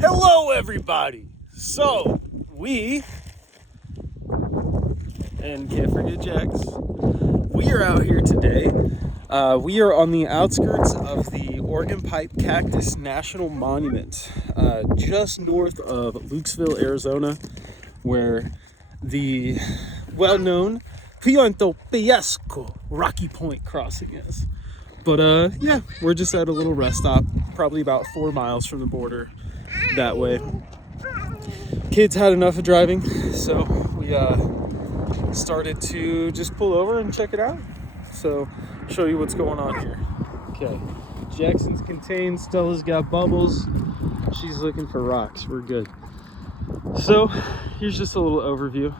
Hello, everybody. So and can't forget Jax. We are out here today. We are on the outskirts of the Organ Pipe Cactus National Monument, just north of Lukesville, Arizona, where the well-known Puente Piasco Rocky Point crossing is. But yeah, we're just at a little rest stop, probably about 4 miles from the border that way. Kids had enough of driving, so we started to just pull over and check it out. So show you what's going on here. Okay, Jackson's contained, Stella's got bubbles, she's looking for rocks. We're good. So here's just a little overview.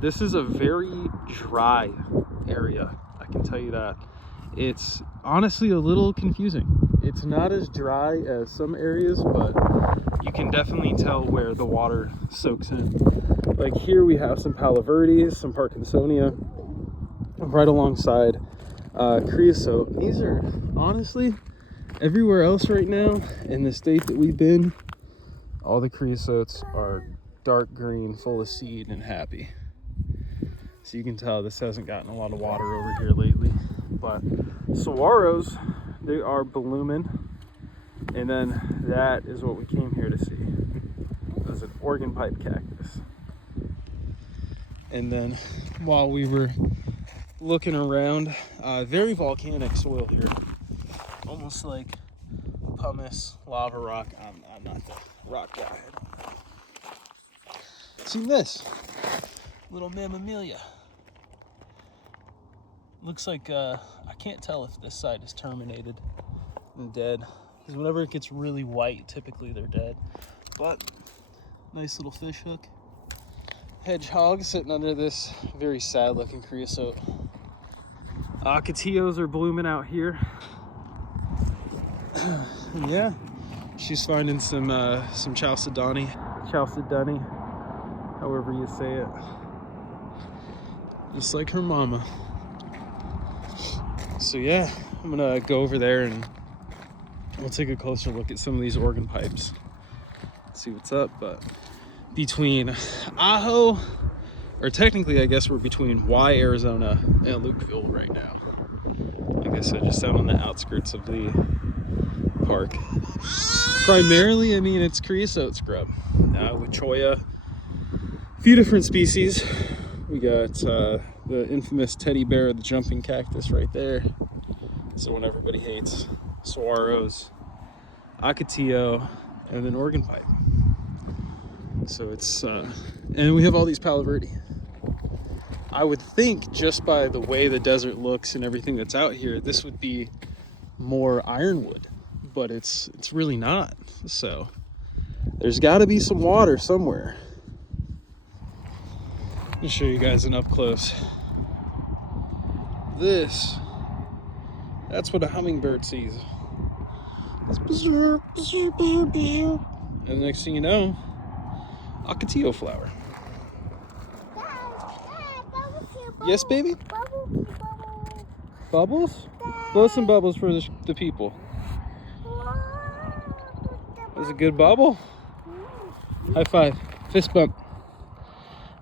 This is a very dry area, I can tell you that. It's honestly a little confusing. It's not as dry as some areas, but you can definitely tell where the water soaks in. Like here we have some Palo Verdes, some Parkinsonia, right alongside creosote. These are honestly, everywhere else right now in the state that we've been, all the creosotes are dark green, full of seed and happy. So you can tell this hasn't gotten a lot of water over here lately. But saguaros, they are blooming. And then that is what we came here to see. It's an organ pipe cactus. And then while we were looking around, very volcanic soil here. Almost like pumice, lava rock. I'm not the rock guy. See this? Little mammalia. Looks like, I can't tell if this side is terminated and dead. Because whenever it gets really white, typically they're dead. But, nice little fish hook. Hedgehog sitting under this very sad looking creosote. Ocotillos are blooming out here. Yeah, she's finding some chalcedony, however you say it. Just like her mama. So yeah, I'm gonna go over there and we'll take a closer look at some of these organ pipes, see what's up. But between Ajo, or technically I guess we're between Y, Arizona and Lukeville right now. Like I said, just out on the outskirts of the park. Primarily, I mean, it's creosote scrub. With cholla, a few different species. We got the infamous teddy bear, the jumping cactus right there. So when everybody hates saguaros, ocotillo, and then organ pipe. So it's, and we have all these Palo Verde. I would think just by the way the desert looks and everything that's out here, this would be more ironwood, but it's really not. So there's got to be some water somewhere. Let me show you guys an up close. That's what a hummingbird sees. And the next thing you know, ocotillo flower. Yes, baby? Bubbles? Blow some bubbles for the people. That was a good bubble. High five. Fist bump.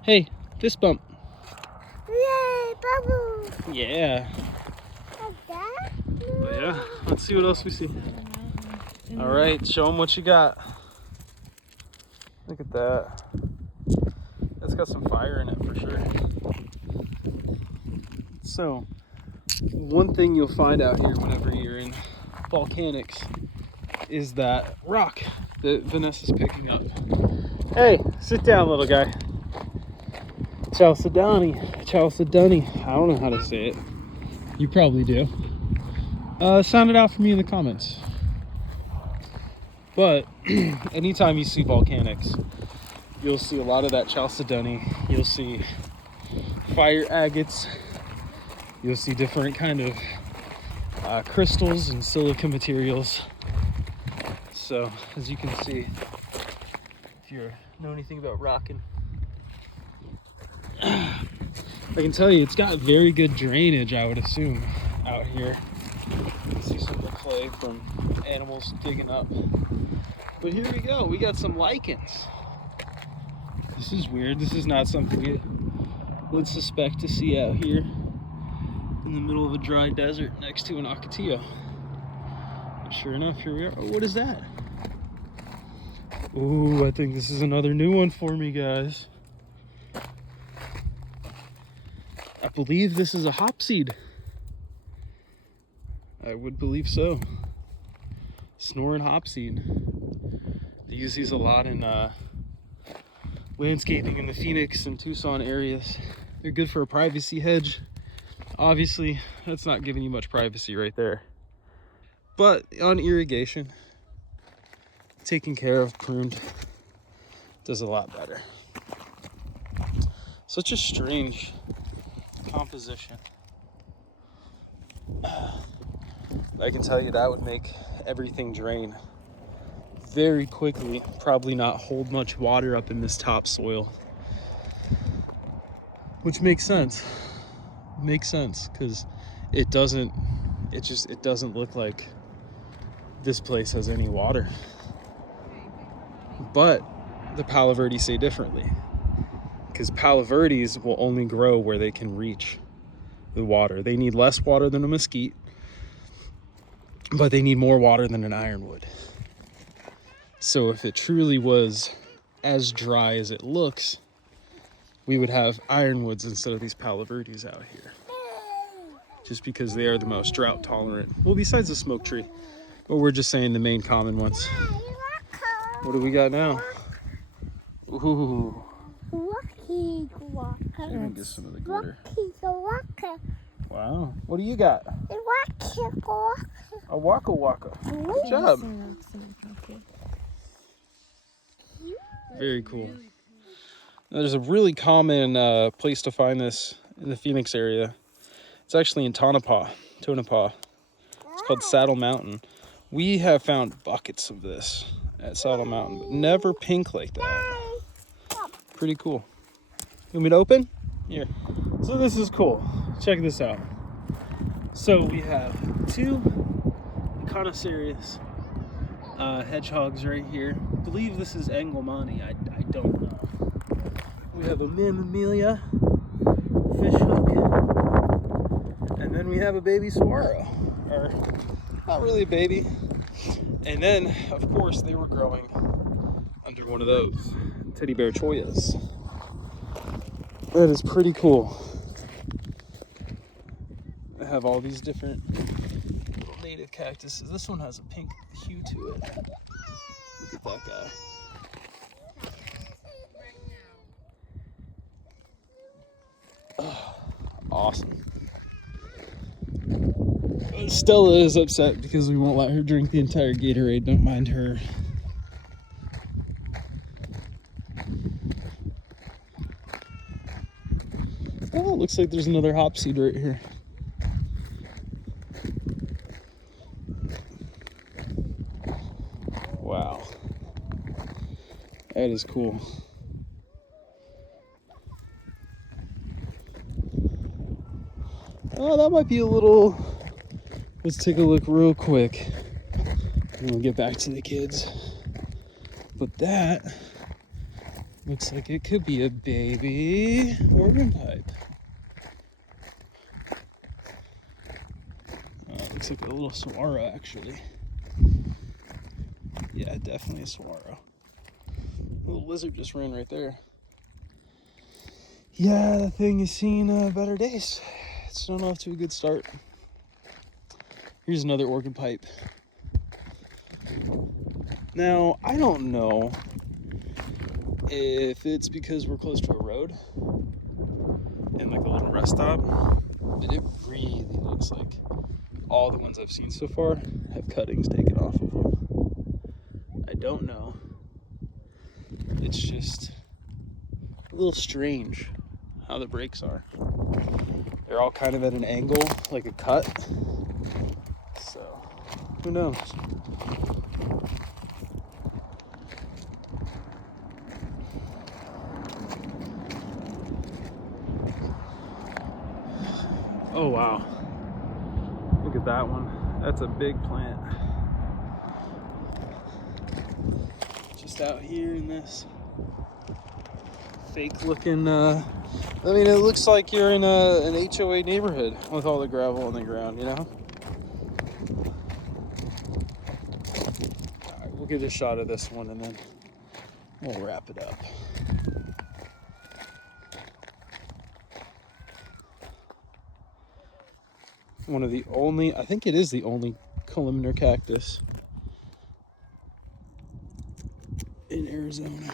Hey, fist bump. Yay, bubbles. Yeah. Like that? But yeah, let's see what else we see. All right, show them what you got. Look at that. That's got some fire in it for sure. So, one thing you'll find out here whenever you're in volcanics is that rock that Vanessa's picking up. Hey, sit down, little guy. Chalcedony. I don't know how to say it. You probably do. Sound it out for me in the comments. But anytime you see volcanics, you'll see a lot of that chalcedony. You'll see fire agates. You'll see different kind of crystals and silica materials. So as you can see, if you know anything about rocking, I can tell you it's got very good drainage, I would assume, out here. You can see some of the clay from animals digging up But here we go. We got some lichens. This is weird. This is not something we would suspect to see out here in the middle of a dry desert next to an ocotillo. But sure enough, here we are. Oh, what is that? Ooh, I think this is another new one for me, guys. I believe this is a hop seed. I would believe so. Snoring hop seed. They use these a lot in landscaping in the Phoenix and Tucson areas. They're good for a privacy hedge. Obviously, that's not giving you much privacy right there. But on irrigation, taken care of, pruned, does a lot better. Such a strange composition. I can tell you that would make everything drain very quickly, probably not hold much water up in this topsoil, which makes sense. Makes sense because it doesn't look like this place has any water. But the Palo Verdes say differently, because Palo Verdes will only grow where they can reach the water. They need less water than a mesquite, but they need more water than an ironwood. So if it truly was as dry as it looks, we would have ironwoods instead of these Palo Verdes out here, just because they are the most drought tolerant. Well, besides the smoke tree, but we're just saying the main common ones. What do we got now? Ooh. Rocky walker. Let me get some of the glitter. Rocky walker. Wow. What do you got? Rocky walker. A waka waka. Good job. Very cool. Now, there's a really common place to find this in the Phoenix area. It's actually in Tonopah. It's called Saddle Mountain. We have found buckets of this at Saddle Mountain, but never pink like that. Pretty cool. You want me to open? Here. So this is cool. Check this out. So we have two connoisseurs hedgehogs right here. I believe this is Engelmani. I don't know. We have a mammalia fish hook, and then we have a baby saguaro, or not really a baby. And then, of course, they were growing under one of those teddy bear choyas. That is pretty cool. I have all these different little native cactuses. This one has a pink hue to it. Look at that guy. Oh, awesome. Stella is upset because we won't let her drink the entire Gatorade. Don't mind her. Oh, it looks like there's another hop seed right here. Wow. That is cool. Oh, that might be a little... Let's take a look real quick. And we'll get back to the kids. But that looks like it could be a baby organ pipe. Looks like a little saguaro, actually. Yeah, definitely a saguaro. A little lizard just ran right there. Yeah, that thing has seen better days. It's not off to a good start. Here's another organ pipe. Now, I don't know if it's because we're close to a road and like a little rest stop, but it really looks like all the ones I've seen so far have cuttings taken off of them. I don't know. It's just a little strange how the breaks are. They're all kind of at an angle, like a cut. So, who knows? Oh wow, look at that one. That's a big plant. Just out here in this fake looking, I mean, it looks like you're in an HOA neighborhood with all the gravel on the ground, you know? All right, we'll get a shot of this one and then we'll wrap it up. One of the only, I think it is the only columnar cactus in Arizona.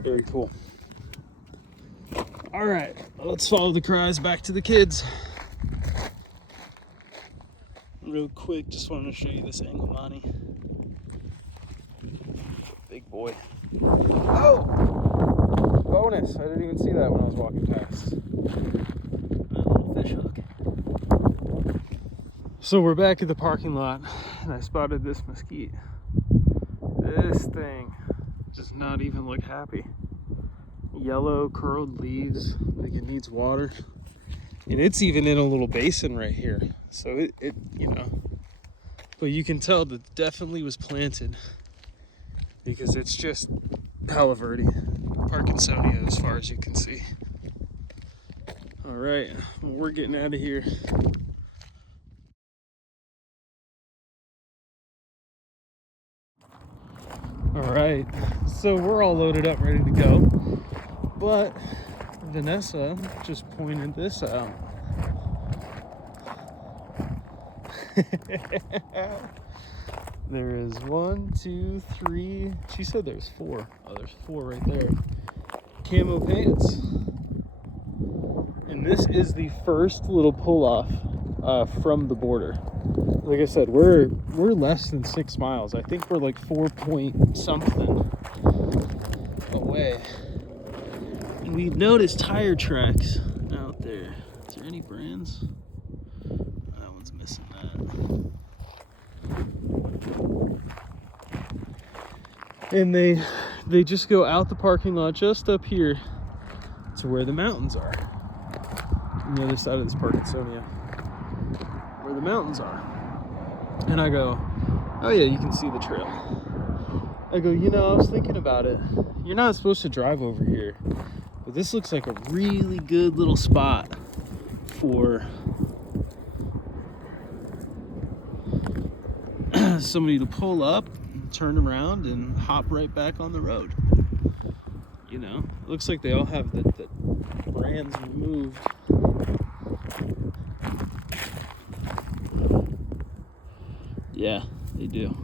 Very cool. All right, let's follow the cries back to the kids. Real quick, just wanted to show you this Anglemani. Big boy. Oh! Bonus! I didn't even see that when I was walking past. A little fish hook. So we're back at the parking lot, and I spotted this mesquite. This thing does not even look happy. Yellow curled leaves, like it needs water. And it's even in a little basin right here. So it you know, but you can tell that definitely was planted because it's just Palo Verde, Parkinsonia as far as you can see. All right, well, we're getting out of here. All right, so we're all loaded up, ready to go. But Vanessa just pointed this out. There is 1, 2, 3. She said there's 4. Oh, there's 4 right there. Camo pants. And this is the first little pull off from the border. Like I said, we're less than 6 miles. I think we're like 4 point something away. And we noticed tire tracks out there. Is there any brands? That one's missing that. And they just go out the parking lot just up here to where the mountains are. On the other side of this Parkinsonia, where the mountains are. And I go, oh yeah, you can see the trail. I go, you know, I was thinking about it. You're not supposed to drive over here, but this looks like a really good little spot for somebody to pull up, turn around, and hop right back on the road. You know, it looks like they all have the brands removed. Yeah, they do.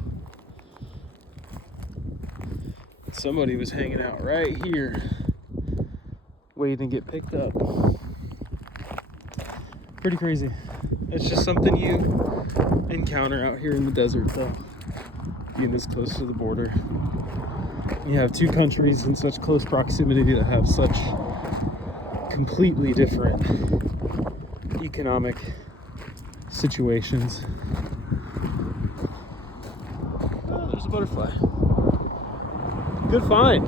Somebody was hanging out right here, waiting to get picked up. Pretty crazy. It's just something you encounter out here in the desert, though. Being this close to the border. You have 2 countries in such close proximity that have such completely different economic situations. Oh, there's a butterfly. Good find.